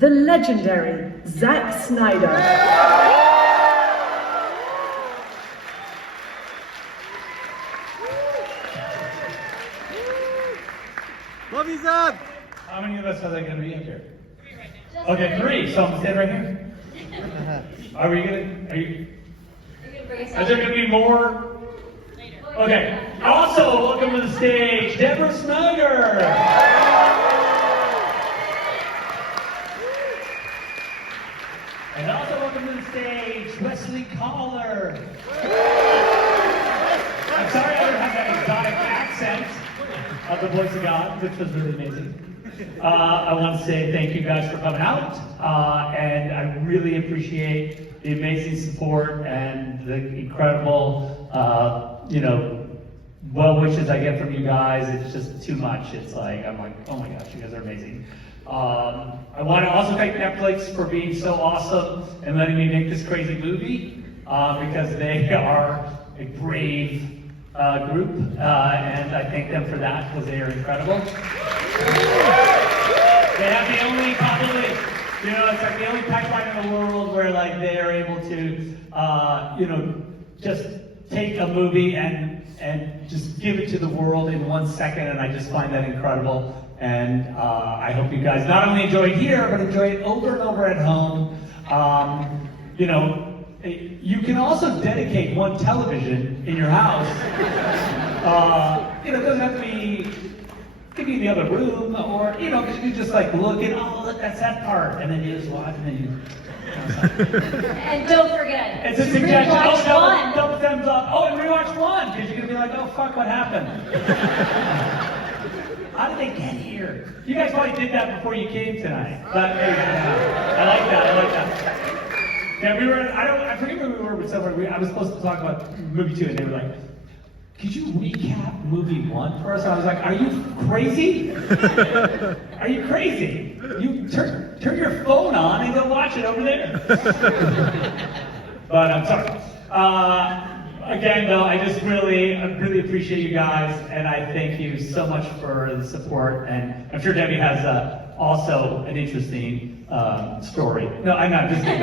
the legendary Zack Snyder. Love you, Zach! How many of us are there going to be up here? Okay, 3. So I'm standing right here. Are we going to? Is there going to be more? Okay. Also, welcome to the stage, Deborah Snyder. And also welcome to the stage, Wesley Collar. I'm sorry I don't have that exotic accent of the voice of God, which was really amazing. I want to say thank you guys for coming out, and I really appreciate the amazing support and the incredible, well wishes I get from you guys. It's just too much. It's like, I'm like, oh my gosh, you guys are amazing. I want to also thank Netflix for being so awesome and letting me make this crazy movie, because they are a brave group, and I thank them for that because they are incredible. They have the only probably, it's like the only pipeline in the world where like they are able to, just take a movie and just give it to the world in 1 second, and I just find that incredible. And I hope you guys not only enjoy it here, but enjoy it over and over at home. You can also dedicate one television in your house. It doesn't have to be, could be in the other room, or because you can just like look and look, that's that part, and then you just watch, and then you. And don't forget, it's a suggestion. rewatch 1. Double thumbs up. Oh, and rewatch 1, because you're gonna be like, oh fuck, what happened? How did they get here? You guys probably did that before you came tonight. But I like that. Yeah, I forget where we were with someone. I was supposed to talk about movie 2, and they were like, could you recap movie 1 for us? I was like, are you crazy? Are you crazy? You turn your phone on and go watch it over there. But I'm sorry. Again, though, I really appreciate you guys, and I thank you so much for the support. And I'm sure Debbie has also an interesting story. No, I'm not just kidding.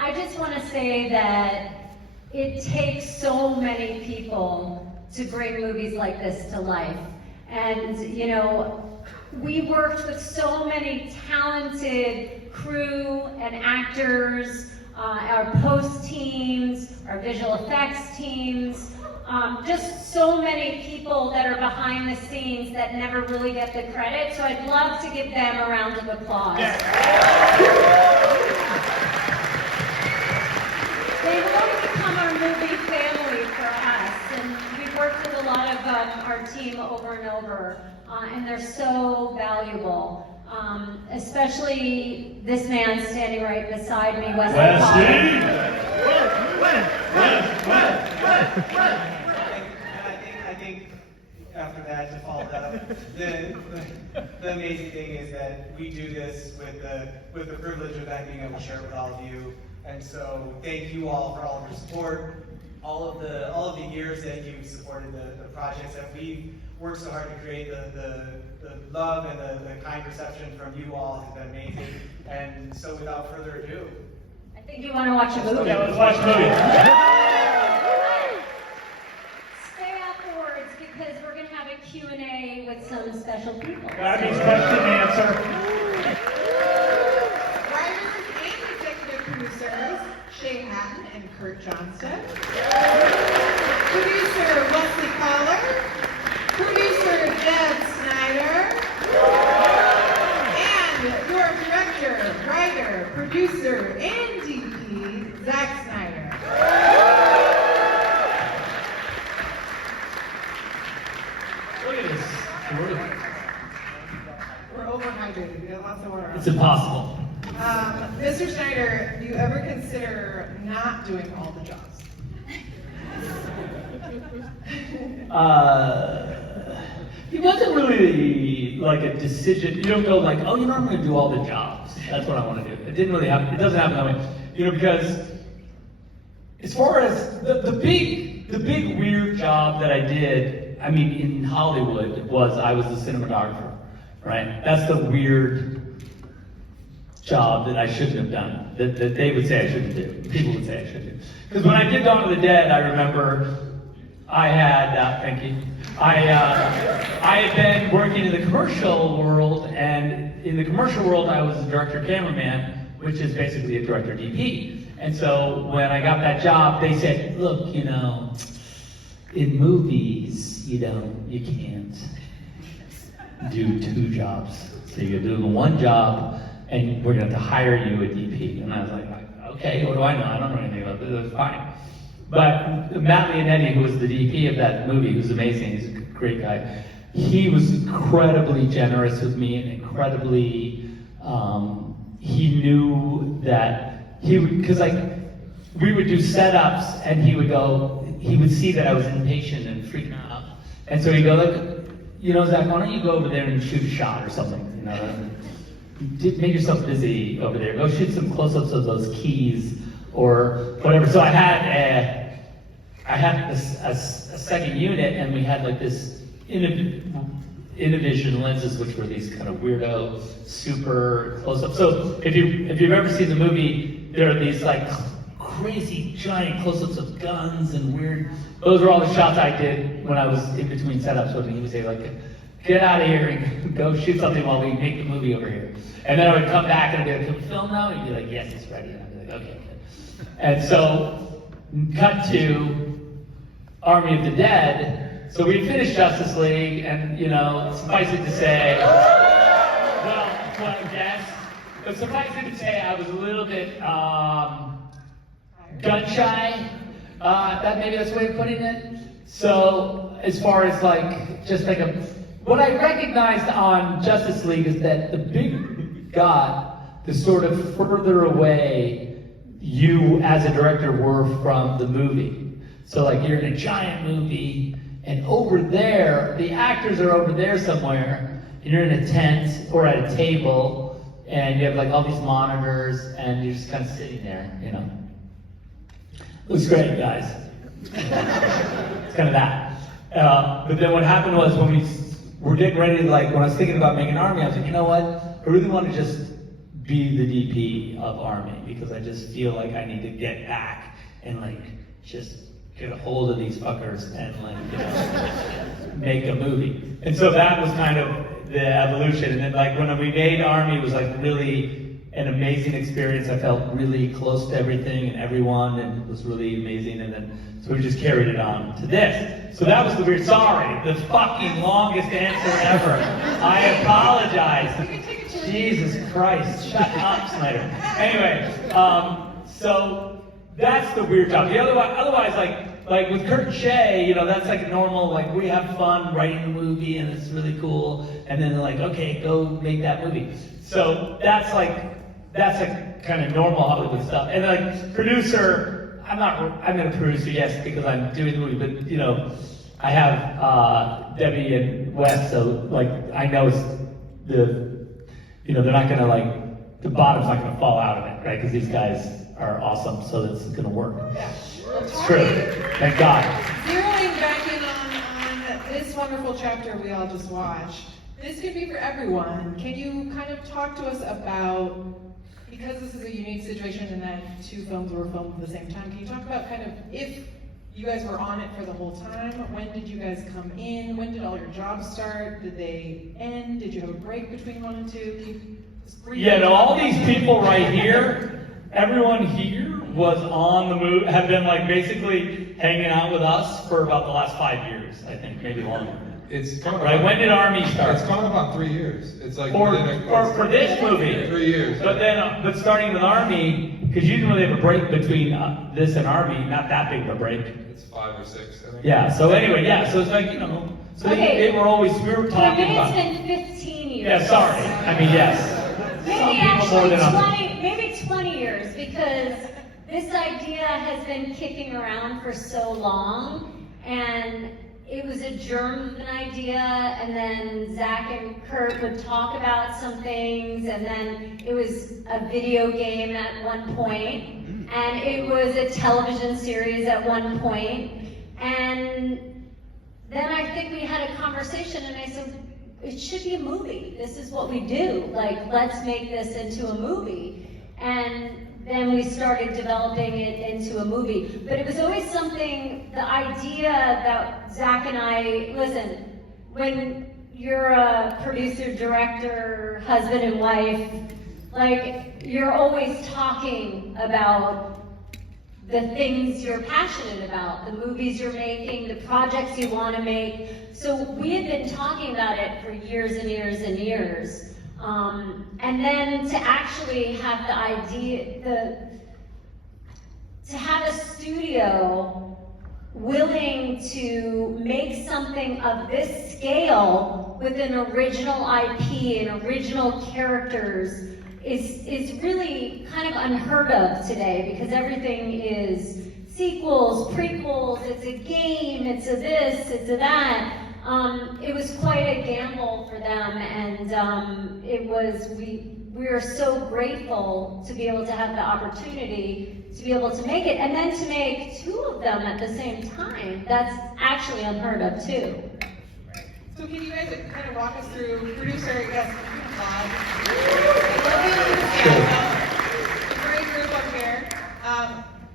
I just want to say that it takes so many people to bring movies like this to life. And, we worked with so many talented crew and actors, our post teams, our visual effects teams, just so many people that are behind the scenes that never really get the credit. So I'd love to give them a round of applause. They've really become our movie family for us, and we've worked with a lot of our team over and over, and they're so valuable. Especially this man standing right beside me, Wesley. I think after that, to follow that up, the amazing thing is that we do this with the privilege of that being able to share it with all of you. And so thank you all for all of your support, all of the years that you've supported the projects that we've worked so hard to create. The love and the kind reception from you all has been amazing. And so without further ado, I think you want to watch a movie. Yeah, let's watch a movie. Stay afterwards because we're going to have a Q&A with some special people. That means question and answer. Writers and executive producers, Shay Hatton and Kurt Johnston. Producer Wesley Collar. Producer Deb Snyder. And your director, writer, producer, and DP, Zack Snyder. Look at this. We're overhydrated. We have lots of water. It's impossible. Mr. Snyder, do you ever consider not doing all the jobs? It wasn't really like a decision. You don't go like, oh, I'm going to do all the jobs. That's what I want to do. It didn't really happen. It doesn't happen that way. Because as far as the big weird job that I did, in Hollywood, was I was the cinematographer, right? That's the weird job that I shouldn't have done, that they would say I shouldn't do, people would say I shouldn't do. Because when I did Dawn of the Dead, I remember I had, thank you, I had been working in the commercial world, and in the commercial world I was a director cameraman, which is basically a director DP. And so when I got that job, they said, look, you know, in movies, you know, you can't do two jobs. So you're doing one job, and we're going to hire you a DP. And I was like, okay, what do I know? I don't know anything about this. It's fine. But Matt Leonetti, who was the DP of that movie, who's amazing, he's a great guy, he was incredibly generous with me and incredibly, he knew that he would, because like, we would do setups and he would see that I was impatient and freaking out. And so he'd go, look, you know, Zach, why don't you go over there and shoot a shot or something, you know? Make yourself busy over there. Go shoot some close-ups of those keys or whatever. So I had a second unit, and we had like this Innovision lenses, which were these kind of weirdo, super close-up. So if you've ever seen the movie, there are these like crazy giant close-ups of guns and weird. Those are all the shots I did when I was in between setups. When he would say like, get out of here and go shoot something while we make the movie over here. And then I would come back and I'd be like, can we film now? And he'd be like, yes, it's ready. And I'd be like, okay. And so, cut to Army of the Dead. So we finished Justice League, and you know, suffice it to say, well, yes, but suffice it to say, I was a little bit gun shy. Maybe that's the way of putting it. So, as far as like, just like what I recognized on Justice League is that the big got the sort of further away you as a director were from the movie. So like you're in a giant movie, and over there, the actors are over there somewhere, and you're in a tent or at a table, and you have like all these monitors, and you're just kind of sitting there, you know. It was great, guys. It's kind of that. But then what happened was when we were getting ready to when I was thinking about making Army, I was like, you know what? I really want to just be the DP of Army, because I just feel like I need to get back and just get a hold of these fuckers and make a movie. And so that was kind of the evolution. And then when we made Army, it was really an amazing experience. I felt really close to everything and everyone, and it was really amazing. And then so we just carried it on to this. So that was the weird. Sorry, the fucking longest answer ever. I apologize. Jesus Christ, shut up, Snyder. Anyway, so that's the weird job. Otherwise, like with Kurt and Shay, that's like normal. Like we have fun writing the movie, and it's really cool. And then okay, go make that movie. So that's kind of normal Hollywood stuff. And producer, I'm gonna produce it, yes, because I'm doing the movie. But I have Debbie and Wes, so I know it's they're not gonna the bottom's not gonna fall out of it, right? Because these guys are awesome, so it's gonna work. Yeah. It's true. Thank God. Zeroing back in on this wonderful chapter we all just watched. This could be for everyone. Can you kind of talk to us about, because this is a unique situation in that two films were filmed at the same time, can you talk about kind of if you guys were on it for the whole time? When did you guys come in? When did all your jobs start? Did they end? Did you have a break between 1 and 2? All these people right here, everyone here was on the move, have been basically hanging out with us for about the last 5 years, I think, maybe longer. It's coming right. When did Army start? It's coming about 3 years. It's or for this movie. 3 years. But starting with Army, because usually they have a break between this and Army, not that big of a break. It's 5 or 6. I think. Yeah. So anyway, so it's So Okay. we were talking about. Maybe it's been 15 years. Yeah. Sorry. I mean, yes. Maybe Some people more than others. actually 20, maybe 20 years, because this idea has been kicking around for so long, and it was a German idea, and then Zach and Kurt would talk about some things, and then it was a video game at one point, and it was a television series at one point, and then I think we had a conversation, and I said, it should be a movie. This is what we do. Like, let's make this into a movie. And then we started developing it into a movie. But it was always something, the idea that Zack and I, listen, when you're a producer, director, husband and wife, like, you're always talking about the things you're passionate about, the movies you're making, the projects you want to make. So we had been talking about it for years and years and years. And then to actually have the idea, to have a studio willing to make something of this scale with an original IP and original characters is really kind of unheard of today, because everything is sequels, prequels, it's a game, it's a this, it's a that. It was quite a gamble for them, and we are so grateful to be able to have the opportunity to be able to make it, and then to make two of them at the same time. That's actually unheard of too. So can you guys kind of walk us through producer, yes, great group up here.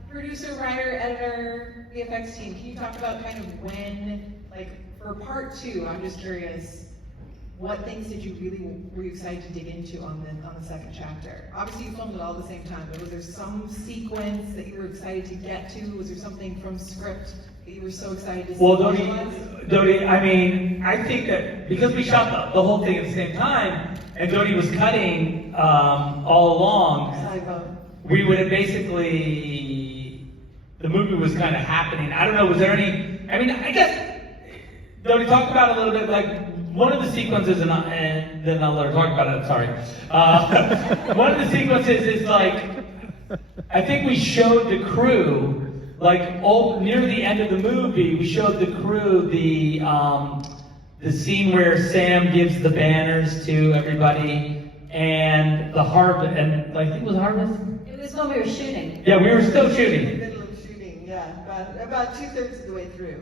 Producer, writer, editor, VFX team, can you talk about kind of when, like for part 2, I'm just curious, what things did you really, were you excited to dig into on the second chapter? Obviously you filmed it all at the same time, but was there some sequence that you were excited to get to? Was there something from script that you were so excited to see? Well, Dodie, I mean, I think that because we shot the whole thing at the same time, and Dodie was cutting all along, we would have basically, the movie was kind of happening. I don't know, was there any, I mean, I guess, Dodie, talk about it a little bit, like, one of the sequences, and then I'll let her talk about it, sorry. One of the sequences is like, I think we showed the crew, like near the end of the movie, we showed the crew the scene where Sam gives the banners to everybody, and the harvest, and I think it was harvest? It was when we were shooting. Yeah, we were still shooting. In the middle of shooting, yeah, about 2/3 of the way through.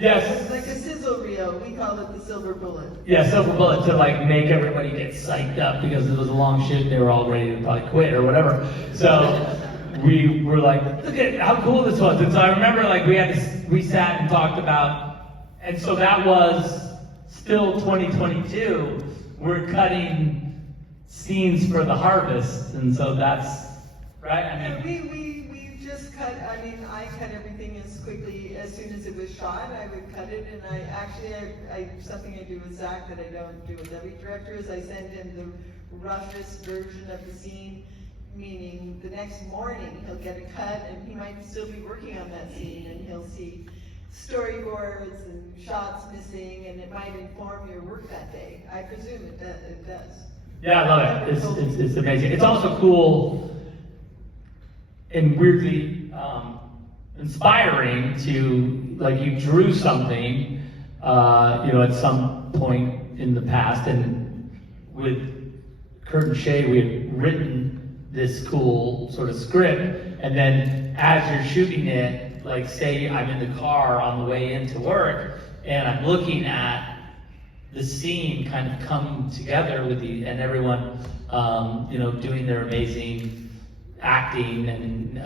Yes. It's like a sizzle reel. We call it the silver bullet. Yeah, silver bullet to like make everybody get psyched up because it was a long shoot. They were all ready to probably quit or whatever. So we were like, look at how cool this was. And so I remember like we sat and talked about, and so that was still 2022. We're cutting scenes for the harvest, and so that's right. I mean, we just cut. I mean, I cut everything as soon as it was shot. I would cut it, and I something I do with Zack that I don't do with every director is I send him the roughest version of the scene, meaning the next morning he'll get a cut, and he might still be working on that scene, and he'll see storyboards and shots missing, and it might inform your work that day. I presume it does. yeah, I love it. It's amazing. It's also cool and weirdly inspiring to, like, you drew something, at some point in the past, and with Kurt and Shay, we had written this cool sort of script, and then as you're shooting it, like, say I'm in the car on the way into work, and I'm looking at the scene kind of come together with and everyone, doing their amazing acting and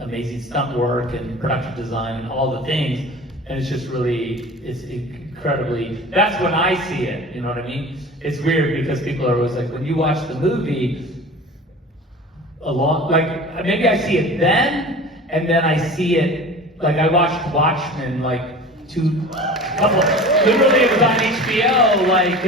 amazing stunt work and production design and all the things, and it's just really, it's incredibly, that's when I see it, you know what I mean? It's weird because people are always like, when you watch the movie, like, maybe I see it then, and then I see it, like I watched Watchmen, like, literally it was on HBO, like,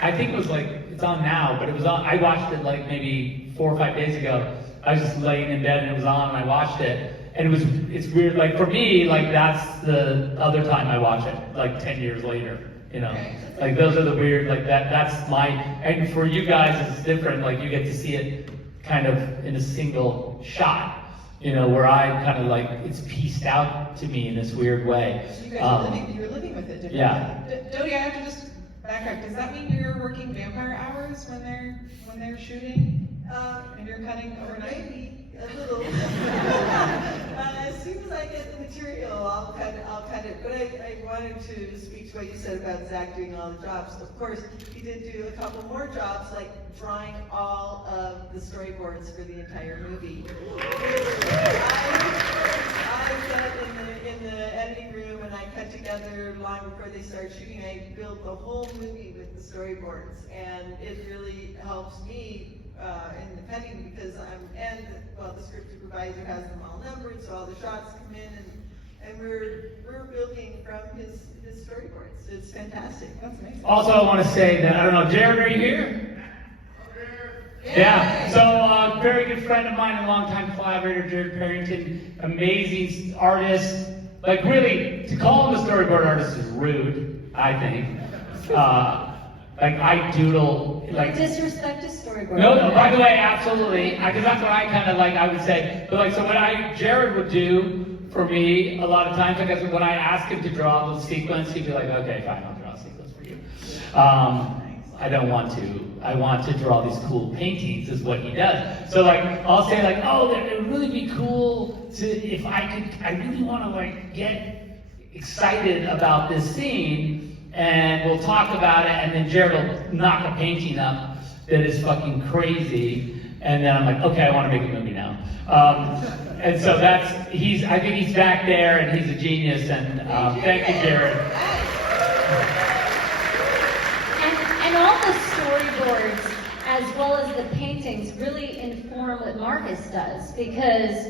I think it was like, it's on now, but it was on, I watched it like maybe 4 or 5 days ago. I was just laying in bed and it was on and I watched it. And it's weird, like for me, like that's the other time I watch it, like 10 years later, Like those are the weird, like that's and for you guys it's different, like you get to see it kind of in a single shot, where I kind of like, it's pieced out to me in this weird way. So you guys you're living with it differently. Yeah. Dodie, I have to just backtrack. Does that mean you're working vampire hours when they're shooting? And you're cutting overnight? a little. As soon as I get the material, I'll cut it. But I wanted to speak to what you said about Zack doing all the jobs. Of course, he did do a couple more jobs, like drawing all of the storyboards for the entire movie. I sat in the editing room and I cut together long before they start shooting. I built the whole movie with the storyboards, and it really helps me in the cutting because the script supervisor has them all numbered, so all the shots come in, and we're building from his storyboards. It's fantastic. That's amazing. Also, I want to say that, I don't know, Jared, are you here? Yeah, so very good friend of mine and longtime collaborator, Jared Parrington, amazing artist. Like really, to call him a storyboard artist is rude, I think. Like I doodle, like Disrespect to storyboard. no, by the way, absolutely, because that's what I kind of like. I would say, but like so, what Jared would do for me a lot of times, I guess when I ask him to draw a little sequence, he'd be like, okay, fine, I'll draw a sequence for you. I don't want to. I want to draw these cool paintings, is what he does. So like, I'll say like, oh, it would really be cool to, if I could, I really want to like get excited about this scene, and we'll talk about it, and then Jared will knock a painting up that is fucking crazy, and then I'm like, okay, I want to make a movie now. And so I think he's back there, and he's a genius, and thank you, Jared. And all the storyboards, as well as the paintings, really inform what Marcus does, because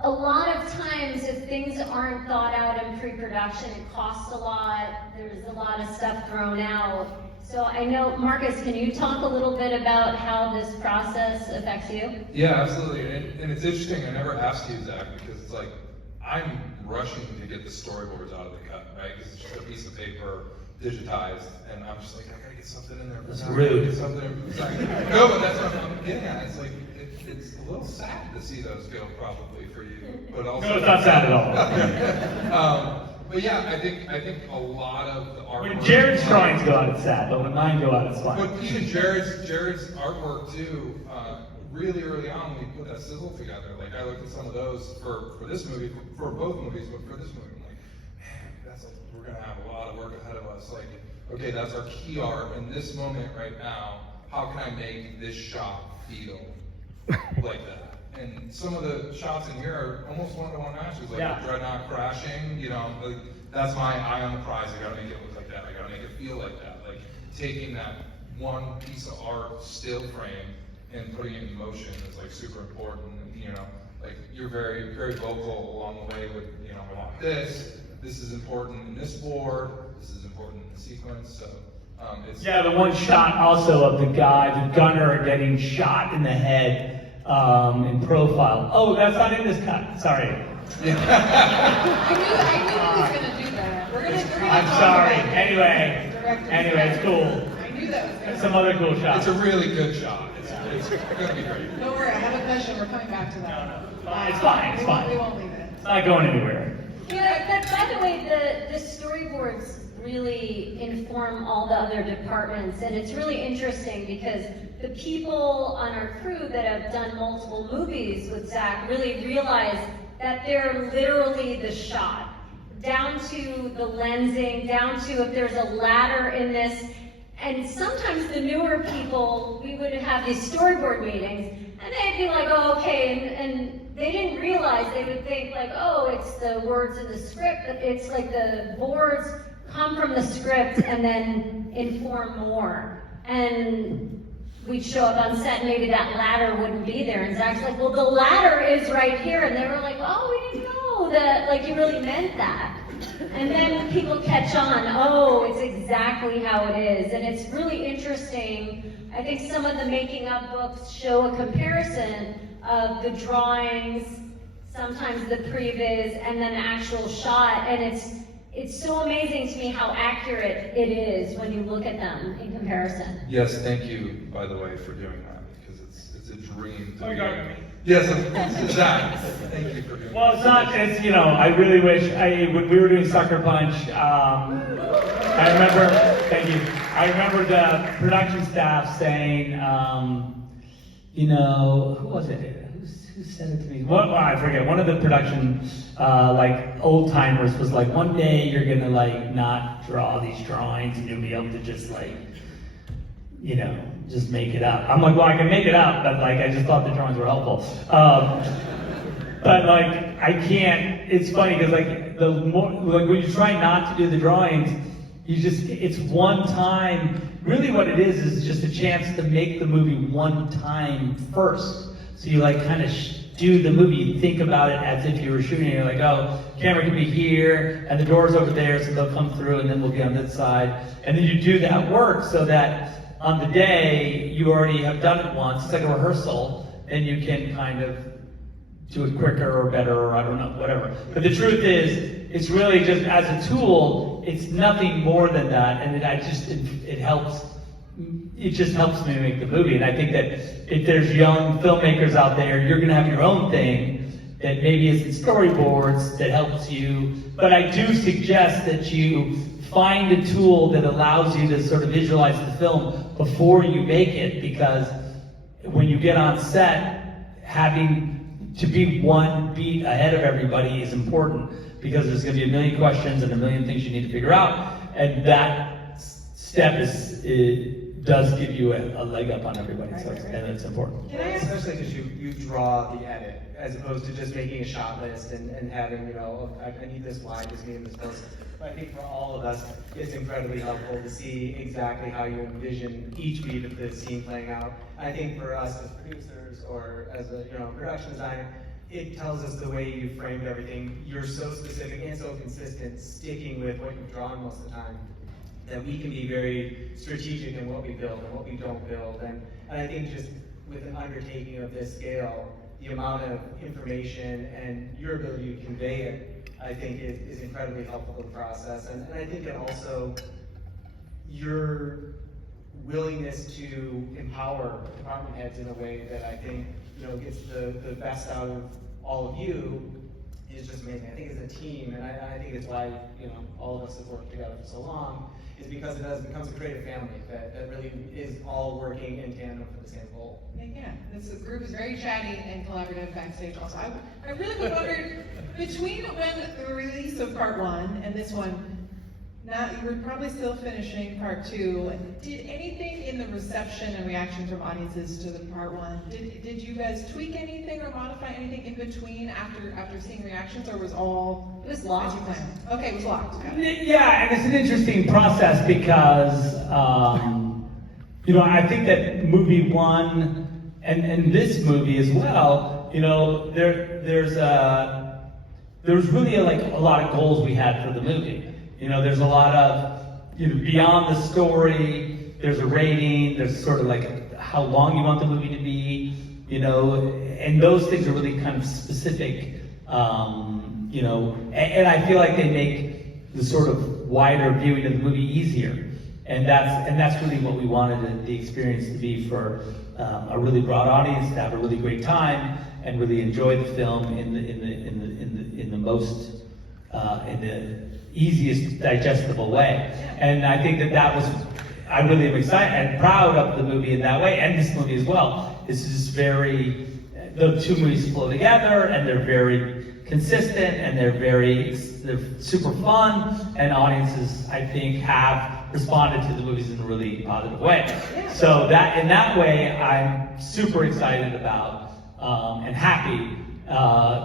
a lot of times if things aren't thought out in pre-production, it costs a lot, there's a lot of stuff thrown out. So I know, Marcus, can you talk a little bit about how this process affects you? Yeah, absolutely. And it's interesting, I never asked you, Zach, because it's like, I'm rushing to get the storyboards out of the cut, right? Because it's just a piece of paper, digitized, and I'm just like, I gotta get something in there. That's rude. Get something in there. No, but that's what I'm getting at. It's like, it's a little sad to see those go, probably, for you. But also, No, it's not sad at all. But yeah, I think a lot of the artwork. When Jared's drawings go out, it's sad, but when mine go out, it's fine. But even Jared's artwork too. Really early on, when we put that sizzle together. Like I looked at some of those for this movie, for both movies, but for this movie, I'm like, man, that's like we're gonna have a lot of work ahead of us. Like, okay, that's our key art in this moment right now. How can I make this shot feel like that? And some of the shots in here are almost one-to-one matches, like the Dreadnought crashing, you know, like that's my eye on the prize. I gotta make it look like that. I gotta make it feel like that. Like taking that one piece of art still frame and putting it in motion is like super important. And, you know, like you're very, very vocal along the way with, you know, I want this. This is important in this board. This is important in the sequence. So it's the one shot also of the gunner getting shot in the head. In profile. Oh, that's not in this cut. Sorry. I knew he was gonna do that. We're gonna I'm talk sorry. about Anyway, it's cool. I knew that was gonna Some other cool shots. It's a really good shot. It's gonna be great. Don't worry, I have a question. We're coming back to that. It's fine. It's fine. We won't leave it. It's not going anywhere. Yeah, but by the way, the storyboards really inform all the other departments, and it's really interesting because the people on our crew that have done multiple movies with Zack really realize that they're literally the shot, down to the lensing, down to if there's a ladder in this. And sometimes the newer people, we would have these storyboard meetings, and they'd be like, oh, okay, and they didn't realize, they would think like, oh, it's the words in the script, but it's like the boards come from the script and then inform more. And we'd show up on set and maybe that ladder wouldn't be there. And Zach's like, well, the ladder is right here. And they were like, oh, we didn't know that, like, you really meant that. And then people catch on, oh, it's exactly how it is. And it's really interesting. I think some of the making of books show a comparison of the drawings, sometimes the previs, and then the actual shot. And it's so amazing to me how accurate it is when you look at them in comparison. Yes, thank you, by the way, for doing that, because it's a dream to Oh, be. you got me. Yes, it's that. Thank you for doing Well, it's not, it's, you know, I really wish, when we were doing Sucker Punch, I remember, thank you, I remember the production staff saying, you know, who was it? Who who said it to me? Well, I forget. One of the production, like old timers, was like, one day you're gonna like not draw these drawings and you'll be able to just like, you know, just make it up. I'm like, well, I can make it up, but like I just thought the drawings were helpful. But like I can't. It's funny because like the more like when you try not to do the drawings, it's one time. Really what it is just a chance to make the movie one time first. So you like kind of do the movie, you think about it as if you were shooting it. You're like, oh, camera can be here, and the door's over there, so they'll come through, and then we'll be on this side. And then you do that work so that on the day, you already have done it once. It's like a rehearsal, and you can kind of do it quicker or better, or I don't know, whatever. But the truth is, it's really just as a tool, it's nothing more than that, and it helps. It just helps me make the movie. And I think that if there's young filmmakers out there, you're going to have your own thing that maybe isn't storyboards that helps you. But I do suggest that you find a tool that allows you to sort of visualize the film before you make it, because when you get on set, having to be one beat ahead of everybody is important, because there's going to be a million questions and a million things you need to figure out. And that step does give you a leg up on everybody, so and it's important. Especially because you draw the edit, as opposed to just making a shot list and having, you know, I need this line, this need this close. But I think for all of us, it's incredibly helpful to see exactly how you envision each beat of the scene playing out. I think for us as producers or as a production designer, it tells us the way you framed everything. You're so specific and so consistent, sticking with what you've drawn most of the time, that we can be very strategic in what we build and what we don't build. And I think just with an undertaking of this scale, the amount of information and your ability to convey it, I think is incredibly helpful to the process. And I think it also, your willingness to empower department heads in a way that I think gets the best out of all of you is just amazing. I think as a team, and I think it's why all of us have worked together for so long, is because it becomes a creative family that really is all working in tandem for the same goal. Yeah, this group is very chatty and collaborative backstage also. I really wondered, between when the release of part 1 and this one, now you were probably still finishing part 2, did anything in the reception and reaction from audiences to the part 1, did you guys tweak anything or modify anything in between after seeing reactions, or was all It was locked. as you planned? Okay, it was locked. Yeah, and it's an interesting process because, I think that movie 1 and this movie as well, there's really a lot of goals we had for the movie. There's a lot of, beyond the story, there's a rating, there's sort of like how long you want the movie to be, and those things are really kind of specific, and I feel like they make the sort of wider viewing of the movie easier. And that's really what we wanted the experience to be, for a really broad audience to have a really great time and really enjoy the film in the easiest digestible way. And I think I really am excited and proud of the movie in that way, and this movie as well. This is the two movies flow together, and they're very consistent, and they're super fun, and audiences, I think, have responded to the movies in a really positive way. So in that way, I'm super excited about and happy.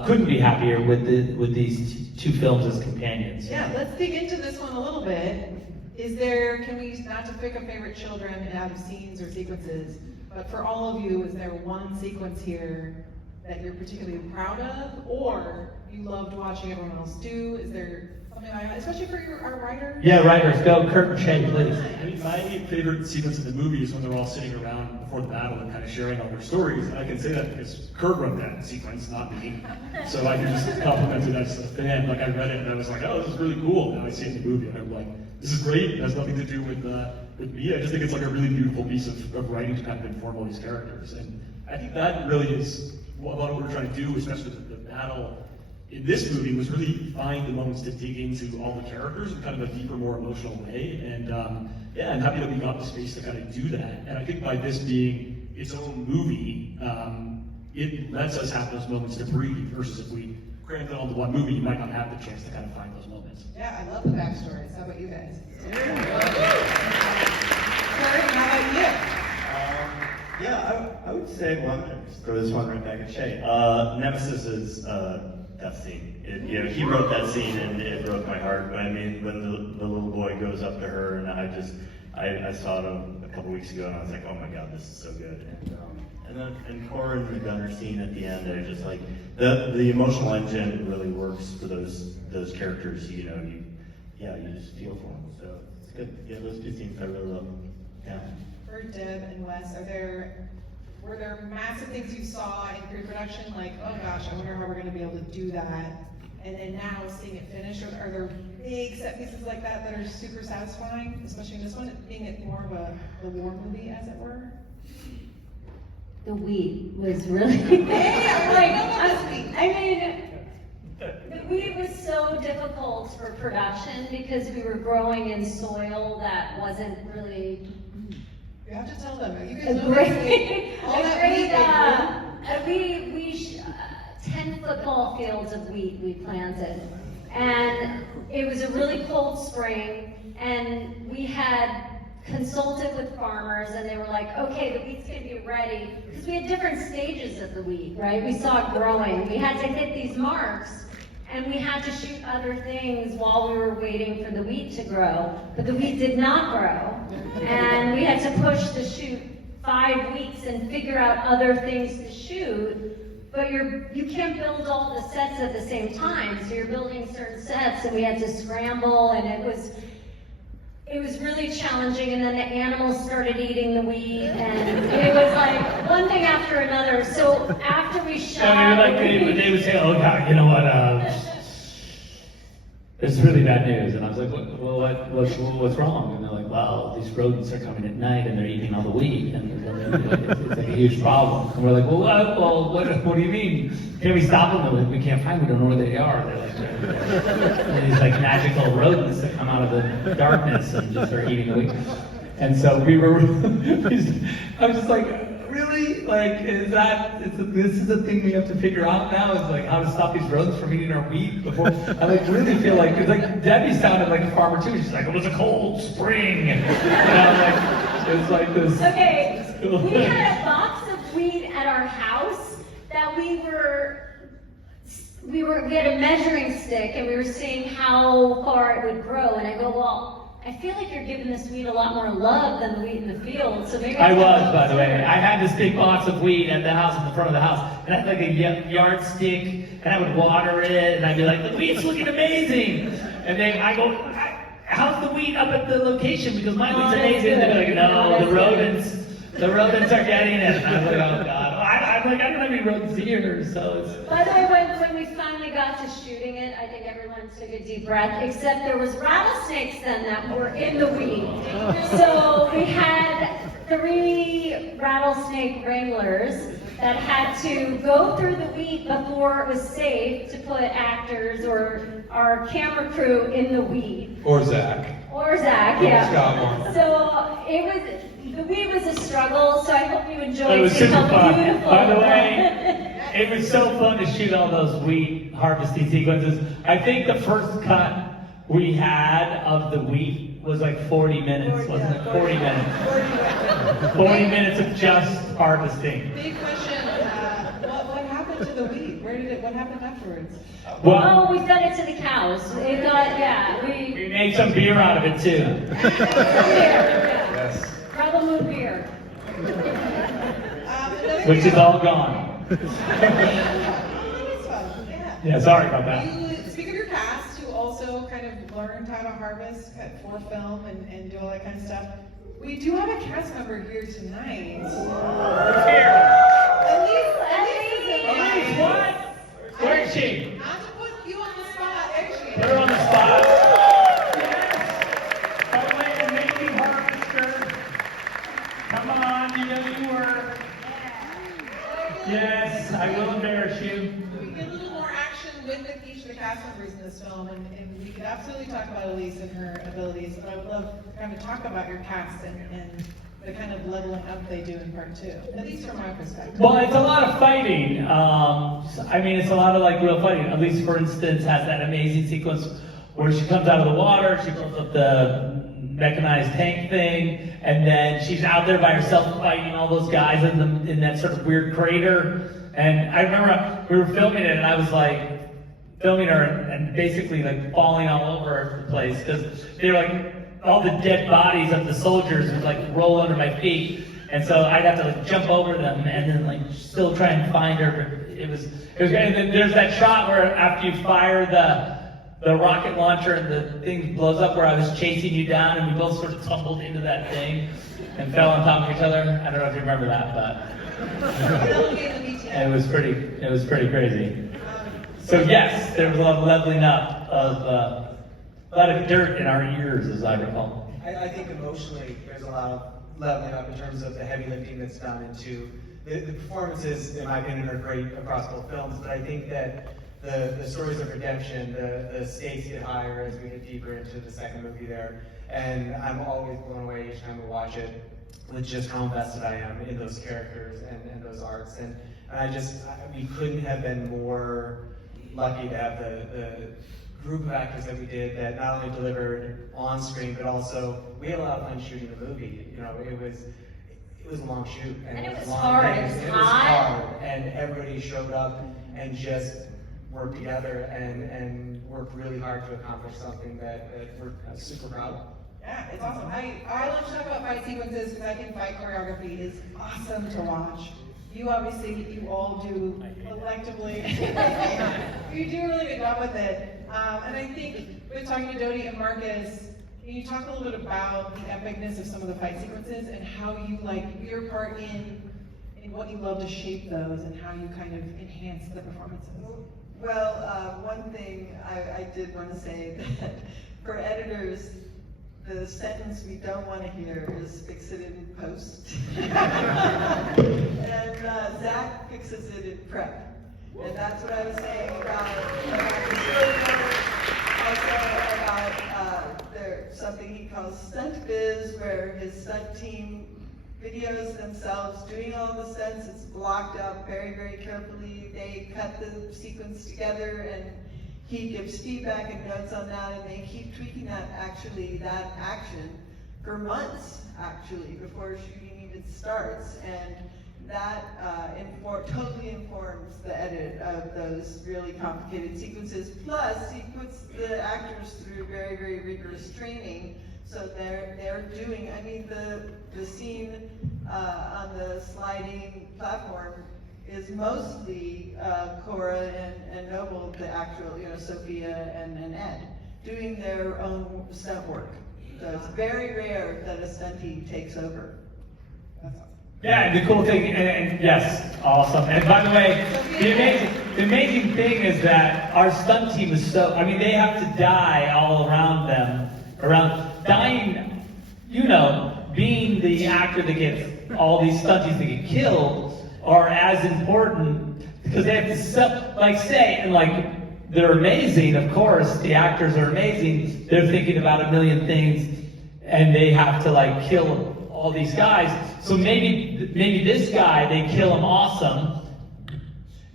Couldn't be happier with these two films as companions. Yeah, let's dig into this one a little bit. Can we, not to pick a favorite children out of scenes or sequences, but for all of you, is there one sequence here that you're particularly proud of, or you loved watching everyone else do? Is there something like that, especially for our writer? Yeah, writers, go, Kurt and Shane, please. I mean, my favorite sequence of the movie is when they're all sitting around before the battle and kind of sharing all their stories. And I can say that because Kurt wrote that sequence, not me. So I can just compliment it as a fan. Like, I read it and I was like, oh, this is really cool. And I see it in the movie and I'm like, this is great. It has nothing to do with me. I just think it's like a really beautiful piece of writing to kind of inform all these characters. And I think that really is a lot of what we're trying to do, especially the battle in this movie, was really find the moments to dig into all the characters in kind of a deeper, more emotional way. And I'm happy that we got the space to kind of do that. And I think by this being its own movie, it lets us have those moments to breathe, versus if we cram it onto one movie, you might not have the chance to kind of find those moments. Yeah, I love the backstories. How about you guys? Kurt, how about you? Yeah, I would say, well, I'm gonna just throw this one right back at Shay. Nemesis's death scene. He wrote that scene and it broke my heart. But I mean, when the little boy goes up to her, and I saw it a couple weeks ago, and I was like, oh my god, this is so good. And Corin and the gunner scene at the end, I just like the emotional engine really works for those characters. You just feel for them. So it's good. Yeah, those two scenes I really love. Yeah. For Deb and Wes, were there massive things you saw in pre-production, like, oh gosh, I wonder how we're gonna be able to do that, and then now seeing it finished, are there big set pieces like that are super satisfying, especially in this one, being it more of a war movie, as it were? The wheat was really. I mean, the wheat was so difficult for production because we were growing in soil that wasn't really. You have to tell them. You A guys know great, all a that great, we 10 football fields of wheat we planted. And it was a really cold spring, and we had consulted with farmers, and they were like, okay, the wheat's gonna be ready. Because we had different stages of the wheat, right? We saw it growing. We had to hit these marks, and we had to shoot other things while we were waiting for the wheat to grow. But the wheat did not grow. And we had to push the shoot 5 weeks and figure out other things to shoot. But you can't build all the sets at the same time. So you're building certain sets, and we had to scramble, and it was really challenging. And then the animals started eating the wheat, and it was like one thing after another. So after we shot, they would say, oh God, you know what? It's really bad news. And I was like, what's wrong? And they're like, well, these rodents are coming at night and they're eating all the wheat, and it's like a huge problem. And we're like, what do you mean? Can we stop them? They're like, we can't find them. We don't know where they are. They're these like magical rodents that come out of the darkness and just are eating the wheat. And so we were, I was just like, really? Like, this is a thing we have to figure out now, is like how to stop these rodents from eating our wheat before. I like really feel like, it's like Debbie sounded like a farmer too. She's like, it was a cold spring. And I was like, it's like this. Okay, we had a box of wheat at our house that we had a measuring stick, and we were seeing how far it would grow. And I go, well, I feel like you're giving this wheat a lot more love than the wheat in the field, so maybe I was, by the way. I had this big box of wheat at the house, in the front of the house, and I had like a yardstick, and I would water it, and I'd be like, the wheat's looking amazing. And then I go, how's the wheat up at the location? Because my wheat's amazing. And they'd be like, no, the rodents are getting it. And I was like, oh God. I'm like, I don't have any rodents here, so it's. By the way, when we finally got to shooting it, I think everyone took a deep breath, except there was rattlesnakes then that were in the wheat. So we had 3 rattlesnake wranglers that had to go through the wheat before it was safe to put actors or our camera crew in the wheat. Or Zach. Yeah. Scott Moore. So the wheat was a struggle, so I hope you enjoyed It was seeing super how fun. beautiful By the it was. way, it was so fun to shoot all those wheat harvesting sequences. I think the first cut we had of the wheat was like 40 minutes, wasn't it? 40 minutes. 40 minutes of just harvesting. Big question, what happened to the wheat? What happened afterwards? Well, Oh, we fed it to the cows. It got, we made some beer out of it too. Beer, yeah. Yes. Rebel Moon beer. Which is all gone. Yeah, sorry about that. You speak of your cast, who also kind of learned how to harvest for film and do all that kind of stuff. We do have a cast member here tonight. Elise, what? Where is she? Not to put you on the spot, actually. Put her on the spot. Yes. By the way, amazing harvester. Come on, you know you were. Yes, I will embarrass you. We get a little more action with each of the cast members in this film, and we could absolutely talk about Elise and her abilities, but I would love to kind of talk about your cast and the kind of leveling up they do in part 2, at least from my perspective. Well, it's a lot of fighting. I mean, it's a lot of like real fighting. At least, for instance, has that amazing sequence where she comes out of the water, she blows up the mechanized tank thing, and then she's out there by herself fighting all those guys in that sort of weird crater. And I remember we were filming it, and I was like filming her and basically like falling all over the place because they were like all the dead bodies of the soldiers would like roll under my feet, and so I'd have to like jump over them and then like still try and find her. But it was great. And then there's that shot where after you fire the rocket launcher and the thing blows up, where I was chasing you down and we both sort of tumbled into that thing and fell on top of each other. I don't know if you remember that, but it was pretty crazy. So yes, there was a lot of leveling up of a lot of dirt in our ears, as I recall. I think emotionally, there's a lot of leveling up in terms of the heavy lifting that's done into the performances, in my opinion, are great across both films, but I think that the stories of redemption, the stakes get higher as we get deeper into the second movie there, and I'm always blown away each time we watch it with just how invested I am in those characters and those arcs, and we couldn't have been more lucky to have the group of actors that we did that not only delivered on screen, but also we had a lot of fun shooting the movie. You know, it was a long shoot, And it was long hard. days. It was It was hot. hard, and everybody showed up and just worked together and worked really hard to accomplish something that we're super proud of. Yeah, it's awesome. I love to talk about fight sequences because I think fight choreography is awesome to watch. You all do collectively. You do a really good job with it. And I think with talking to Dodie and Marcus, can you talk a little bit about the epicness of some of the fight sequences and how you like your part in what you love to shape those and how you kind of enhance the performances? Well, one thing I did want to say that for editors, the sentence we don't want to hear is fix it in post. And Zack fixes it in prep. And that's what I was saying about the storyboard, also about there's something he calls stunt biz, where his stunt team videos themselves doing all the stunts. It's blocked out very, very carefully. They cut the sequence together and he gives feedback and notes on that, and they keep tweaking that action for months, actually, before shooting even starts. And that totally informs the edit of those really complicated sequences. Plus, he puts the actors through very, very rigorous training. So they're doing, I mean, the scene on the sliding platform is mostly Cora and Noble, the actual, Sophia and Ed, doing their own stunt work. So it's very rare that a stuntee takes over. That's awesome. Yeah, the cool thing, and yes, awesome. And by the way, the amazing thing is that our stunt team is they have to die all around them. Dying, being the actor that gets all these stunties that get killed are as important because they have to they're amazing, of course, the actors are amazing, they're thinking about a million things and they have to kill all these guys. So maybe this guy, they kill him awesome,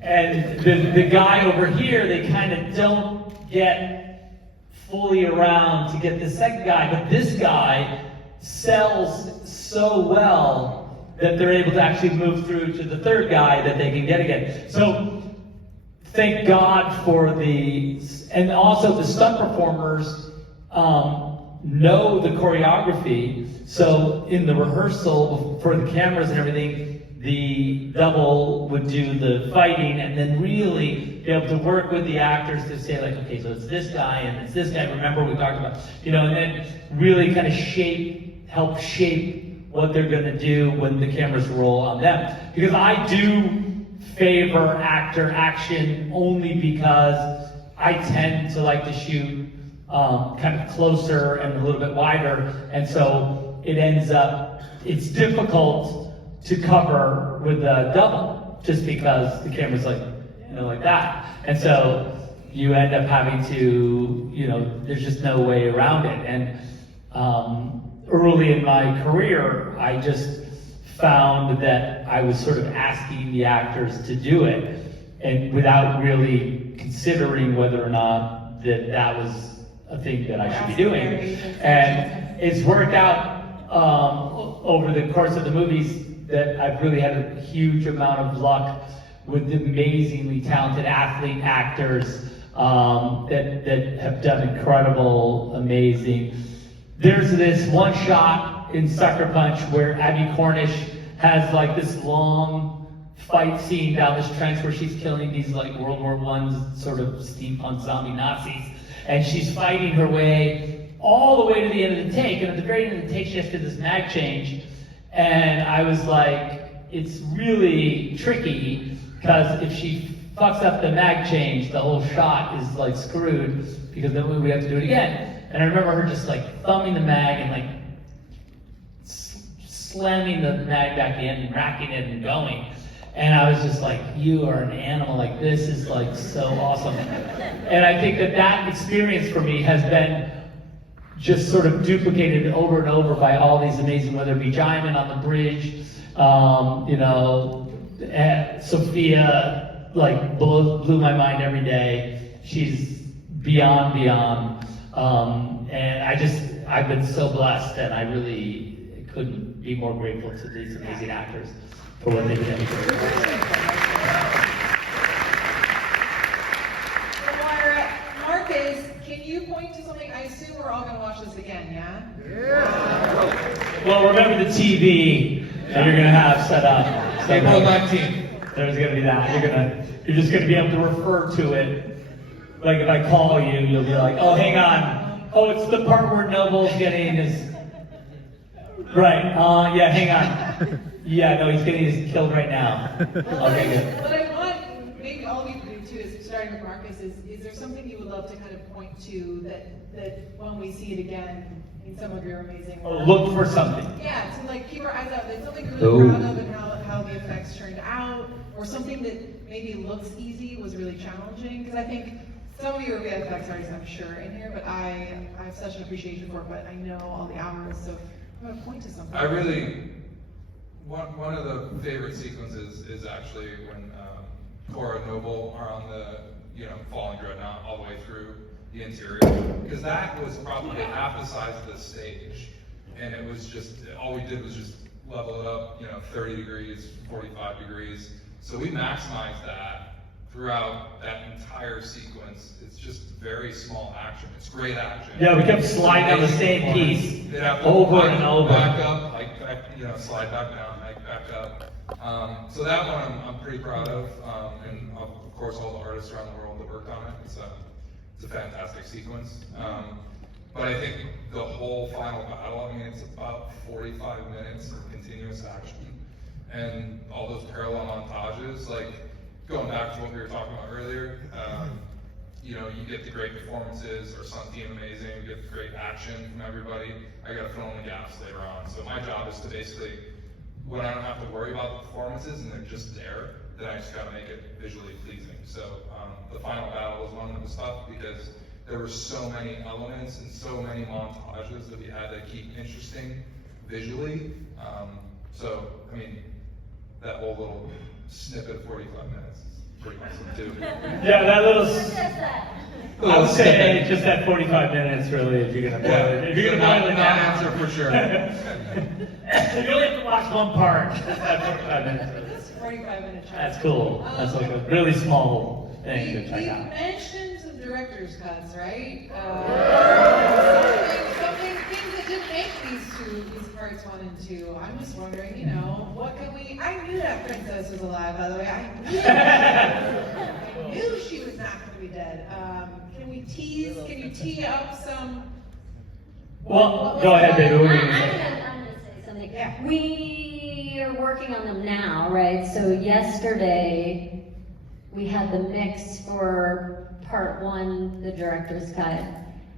and the guy over here, they kind of don't get fully around to get the second guy, but this guy sells so well that they're able to actually move through to the third guy that they can get again. So thank God for and also the stunt performers know the choreography. So in the rehearsal for the cameras and everything, the double would do the fighting and then really be able to work with the actors to say okay, so it's this guy and it's this guy. Remember we talked about, and then really kind of help shape what they're going to do when the cameras roll on them. Because I do favor actor action only because I tend to like to shoot kind of closer and a little bit wider, and so it ends up, it's difficult to cover with a double just because the camera's like that. And so you end up having to, there's just no way around it. And early in my career, I just found that I was sort of asking the actors to do it, and without really considering whether or not that was a thing that I should be doing. And it's worked out over the course of the movies that I've really had a huge amount of luck with amazingly talented athlete actors that have done incredible, amazing. There's this one shot in Sucker Punch where Abby Cornish has like this long fight scene down this trench where she's killing these like World War I sort of steampunk zombie Nazis, and she's fighting her way all the way to the end of the take, and at the very end of the take she has to do this mag change, and I was like, it's really tricky, because if she fucks up the mag change, the whole shot is like screwed, because then we have to do it again. And I remember her just like thumbing the mag and like slamming the mag back in and racking it and going. And I was just like, you are an animal, like this is like so awesome. And I think that experience for me has been just sort of duplicated over and over by all these amazing, whether it be Jaimin on the bridge, Sophia, like blew my mind every day. She's beyond. And I've been so blessed, and I really couldn't be more grateful to these amazing actors for what they've been able to do. Marcus, can you point to something? I assume we're all going to watch this again, yeah? Well, remember the TV that you're going to have set up. April 19th. There's going to be that. You're just going to be able to refer to it. Like if I call you, you'll be like, oh, hang on. Oh, it's the part where Noble's getting his... Right, yeah, hang on. Yeah, no, he's getting his killed right now. Okay, good. What I want maybe all of you to do too is, starting with Marcus, is there something you would love to kind of point to that when we see it again in some of your amazing work? Look for something. Yeah, to like keep our eyes out. There's something you're really proud of and how the effects turned out, or something that maybe looks easy was really challenging. Because I think some of you are VFX artists, I'm sure, in here, but I have such an appreciation for it, but I know all the hours, so I'm going to point to something. One of the favorite sequences is actually when Cora and Noble are on the, falling dreadnought all the way through the interior, because that was probably half the size of the stage, and it was just, all we did was just level it up, 30 degrees, 45 degrees, so we maximized that throughout that entire sequence. It's just very small action. It's great action. Yeah, we kept sliding on the same piece over and over. Back up, slide back down, back up. So that one I'm pretty proud of, and of course all the artists around the world that worked on it. It's a fantastic sequence. But I think the whole final battle, it's about 45 minutes of continuous action, and all those parallel montages, like going back to what we were talking about earlier. You get the great performances, or something amazing, you get the great action from everybody. I gotta fill in the gaps later on. So my job is to basically, when I don't have to worry about the performances and they're just there, then I just gotta make it visually pleasing. So the final battle was one that was tough because there were so many elements and so many montages that we had to keep interesting visually. That whole little snippet of 45 minutes is pretty awesome too. Yeah, that little... I would say snippet. just that 45 minutes, really, if you're going to boil it. If you're going to boil it down. Non-answer for sure. You only have to watch one part. Just that 45 minutes. This 45-minute challenge. That's cool. That's like a really small thing to check You out. mentioned some director's cuts, right? Things that didn't make these parts 1 and 2. I'm just wondering, what can we? I knew that princess was alive, by the way. I knew she was not going to be dead. Can you tee up some? Well, go ahead, baby. What are you going to say? I'm gonna say something. Yeah. We are working on them now, right? So yesterday we had the mix for part 1, the director's cut.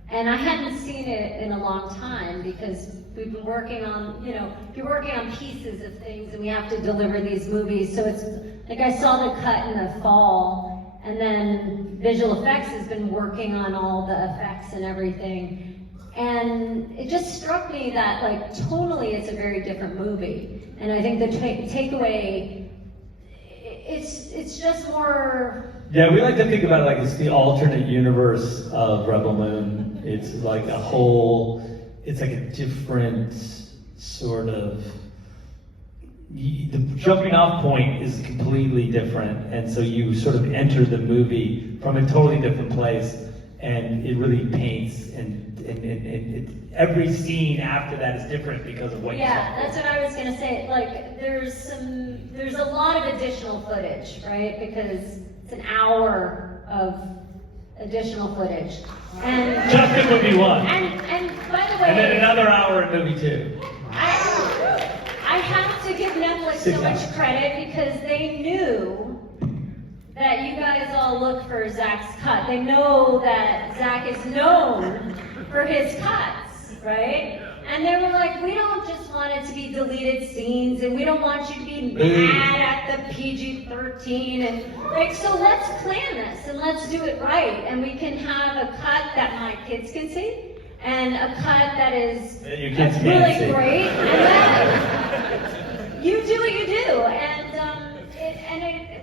And I hadn't seen it in a long time because we've been working on, you're working on pieces of things and we have to deliver these movies. So it's like I saw the cut in the fall, and then visual effects has been working on all the effects and everything. And it just struck me that, like, tonally it's a very different movie. And I think the takeaway, it's just more... Yeah, we like to think about it like it's the alternate universe of Rebel Moon. It's like a whole, it's like a different sort of, the jumping off point is completely different. And so you sort of enter the movie from a totally different place, and it really paints, and every scene after that is different because of what you saw. Yeah, that's what I was gonna say. Like, there's a lot of additional footage, right? Because it's an hour of additional footage. And Just in movie one. And by the way, And then another hour in movie two. I have to give Netflix so much credit because they knew that you guys all look for Zack's cut. They know that Zack is known for his cuts, right? And they were like, we don't just want it to be deleted scenes, and we don't want you to be mad at the PG-13, and like, so let's plan this and let's do it right, and we can have a cut that my kids can see, and a cut that is Your kids really can't see. great, and then you do what you do, and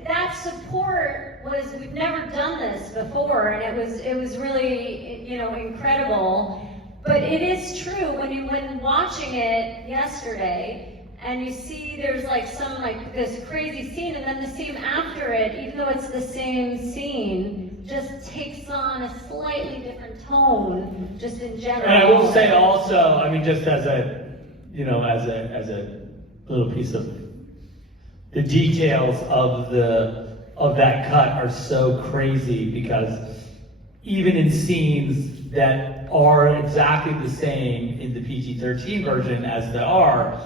that support was, we've never done this before, and it was really, you know, incredible. But it is true when watching it yesterday, and you see there's like some like this crazy scene, and then the scene after it, even though it's the same scene, just takes on a slightly different tone, just in general. And I will say also, I mean, just as a, you know, as a little piece of the details of that cut are so crazy, because even in scenes that are exactly the same in the PG-13 version as they are,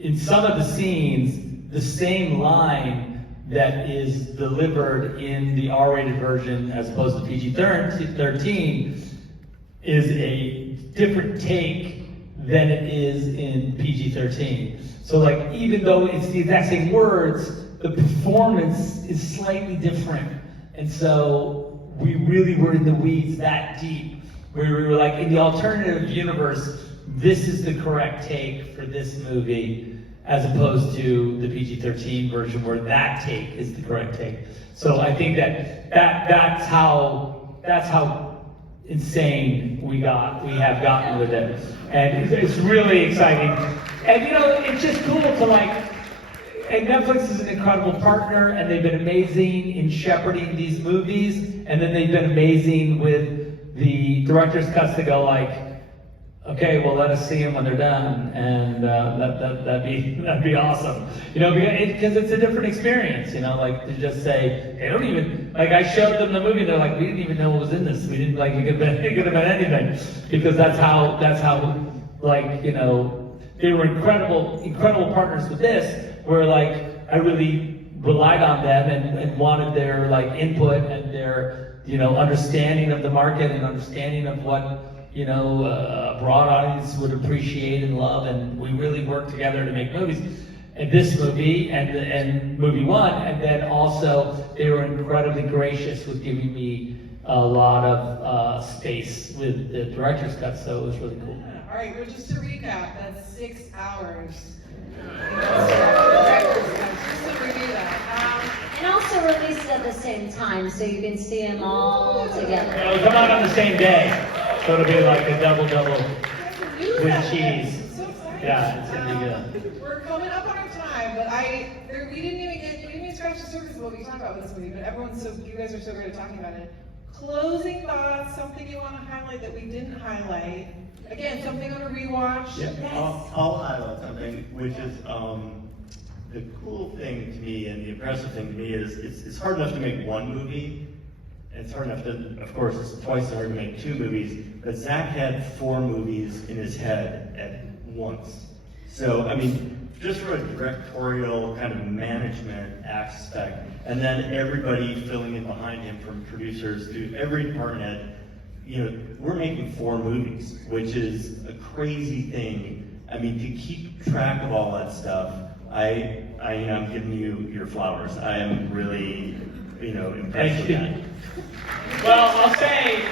in some of the scenes, the same line that is delivered in the R-rated version as opposed to PG-13 is a different take than it is in PG-13. So like, even though it's the exact same words, the performance is slightly different. And so we really were in the weeds that deep, where we were like, in the alternative universe, this is the correct take for this movie, as opposed to the PG-13 version where that take is the correct take. So I think that's how insane we have gotten with it. And it's really exciting. And you know, it's just cool to like, and Netflix is an incredible partner, and they've been amazing in shepherding these movies, and then they've been amazing with the director's cuts to go like, okay, well, let us see them when they're done, and that'd be awesome, you know, because it's a different experience, you know, like to just say, they don't even, like I showed them the movie, and they're like, we didn't even know what was in this, we didn't, like, it could have been anything, because that's how, like, you know, they were incredible partners with this, where like, I really relied on them and wanted their like input and their, you know, understanding of the market and understanding of what, you know, a broad audience would appreciate and love, and we really worked together to make movies. And this movie and movie one, and then also they were incredibly gracious with giving me a lot of space with the director's cut, so it was really cool. All right, well, just to recap, that's 6 hours. Just to review that. And also released at the same time, so you can see them all together. It'll come out on the same day, so it'll be like a double with cheese. So exciting. Yeah, it's gonna be good. We're coming up on our time, but we didn't even scratch the surface of what we talked about with this movie, but you guys are so great at talking about it. Closing thoughts, something you want to highlight that we didn't highlight. Again, something on a rewatch. Yeah, Yes. I'll highlight something, which is the cool thing to me and the impressive thing to me is it's hard enough to make one movie. And it's hard enough to, of course, it's twice as hard to make 2 movies. But Zack had 4 movies in his head at once. So, I mean, just from a directorial kind of management aspect, and then everybody filling in behind him, from producers to every department head, you know, we're making 4 movies, which is a crazy thing. I mean, to keep track of all that stuff, I'm giving you your flowers. I am really, you know, impressed with that. Well, I'll say,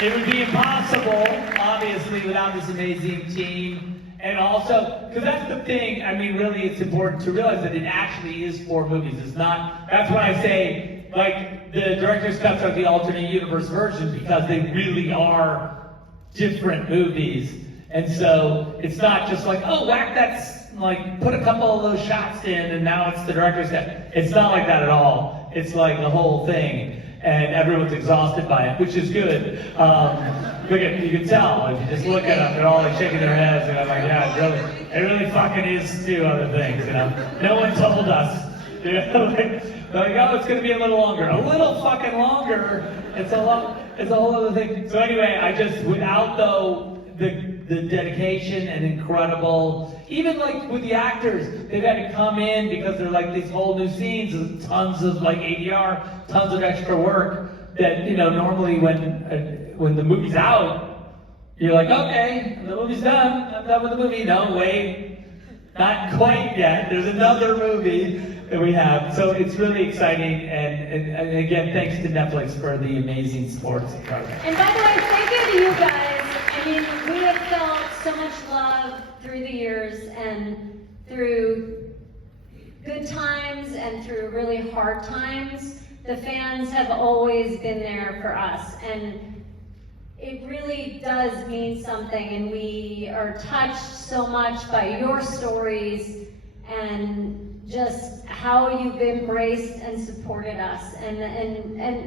It would be impossible, obviously, without this amazing team. And also, because that's the thing, I mean, really, it's important to realize that it actually is 4 movies. It's not, that's why I say, like, the director's cuts are the alternate universe version, because they really are different movies. And so, it's not just like, oh, whack that's, like, put a couple of those shots in, and now it's the director's cut. It's not like that at all. It's like the whole thing. And everyone's exhausted by it, which is good. You can tell if you just look at them, they're all like shaking their heads, and I'm like, yeah, it really fucking is 2 other things, you know. No one told us, you know, like, oh, it's gonna be a little longer, a little fucking longer. It's a whole other thing. So anyway, I just, without though the dedication and incredible, even like with the actors, they've had to come in because they're like these whole new scenes, and tons of like ADR, tons of extra work that, you know, normally when the movie's out, you're like, okay, the movie's done, I'm done with the movie. No, wait, not quite yet. There's another movie that we have. So it's really exciting, and again, thanks to Netflix for the amazing sports program. And by the way, thank you to you guys. I mean, we have felt so much love through the years, and through good times and through really hard times. The fans have always been there for us, and it really does mean something, and we are touched so much by your stories and just how you've embraced and supported us, and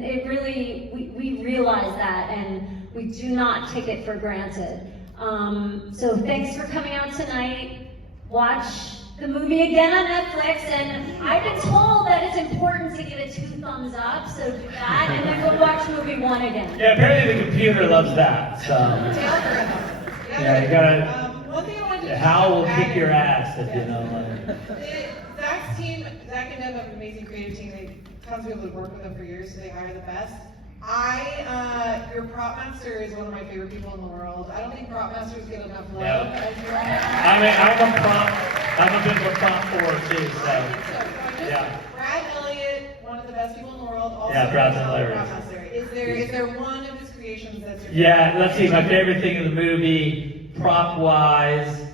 it really, we realize that, and we do not take it for granted. So thanks for coming out tonight. Watch the movie again on Netflix, and I've been told that it's important to give it 2 thumbs up, so do that, and then go watch movie 1 again. Yeah, apparently the computer loves that, so. Yeah, you gotta, One thing I wanted to Hal will add- kick your ass if you know. Zach's team, Zach and Deb have an amazing creative team. They tons of people who work with them for years, so they hire the best. Your prop master is one of my favorite people in the world. I don't think prop masters get enough love as your I mean, I'm a bit of a prop for too, so. Yeah. Brad Elliott, one of the best people in the world, also Yeah, Brad's a hilarious. prop master. Is there one of his creations that's your Yeah, let's see, my favorite thing in the movie, prop-wise,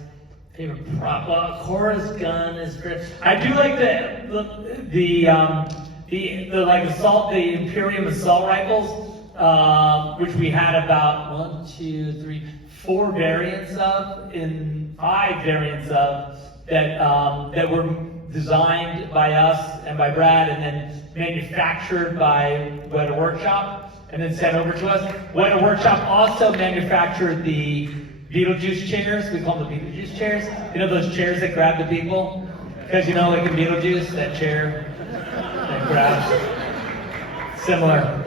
favorite prop, well, Cora's gun is great. I do like the Imperium assault rifles, which we had about 1, 2, 3, 4 variants of, in 5 variants of, that were designed by us and by Brad, and then manufactured by Weta Workshop, and then sent over to us. Weta Workshop also manufactured the Beetlejuice chairs. We call them the Beetlejuice chairs. You know those chairs that grab the people? Because you know, like in Beetlejuice, that chair that grabs. Similar.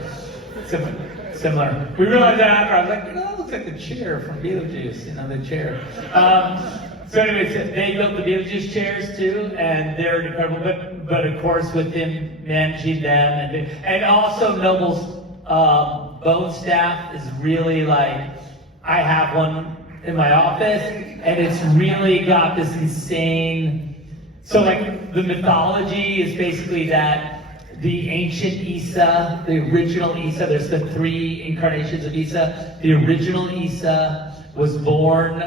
We realized that after. I was like, that looks like the chair from Beetlejuice. You know, the chair. So anyways, they built the Beetlejuice chairs too, and they're incredible. But of course, with him managing them, and also Noble's bone staff is really like, I have one in my office, and it's really got this insane. So like the mythology is basically that the ancient Isa, the original Isa, there's the 3 incarnations of Isa. The original Isa was born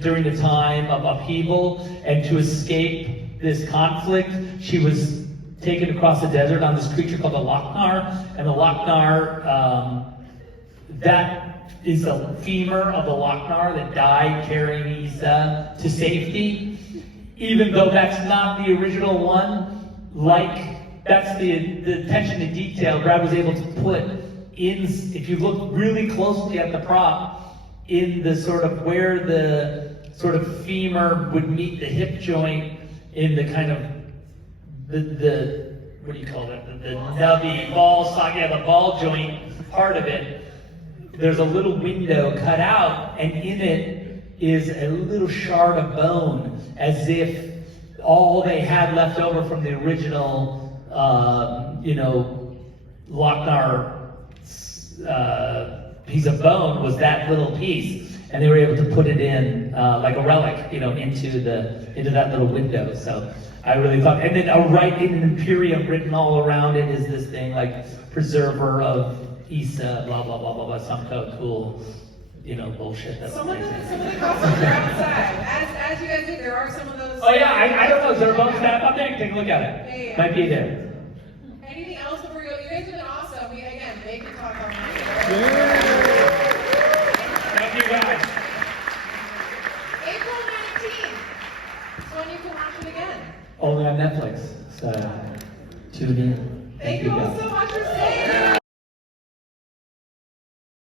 during the time of upheaval, and to escape this conflict, she was taken across the desert on this creature called the Lochnar, and the Lochnar, that is the femur of the Lochnar that died carrying Isa to safety. Even though that's not the original one, that's the attention to detail Brad was able to put in, if you look really closely at the prop, in the sort of where the sort of femur would meet the hip joint, in the kind of the what do you call that? The nubby ball socket, yeah, the ball joint part of it. There's a little window cut out, and in it is a little shard of bone, as if all they had left over from the original, Lochnar piece of bone was that little piece, and they were able to put it in like a relic, into that little window. So I really thought, and then right in an Imperium written all around it is this thing like preserver of ESA, blah, blah, blah, blah, blah, some kind of cool, bullshit. That's Some of amazing. the costumes are outside. As you guys did, there are some of those. Oh yeah, I don't know, is there a bonus map up there? Take a look at it. Yeah. Might be there. Anything else before we go? You guys have been awesome. Again, they can talk all night. Thank you guys. April 19th. So when you can watch it again. Only on Netflix, so tune in. Thank you all so much for staying.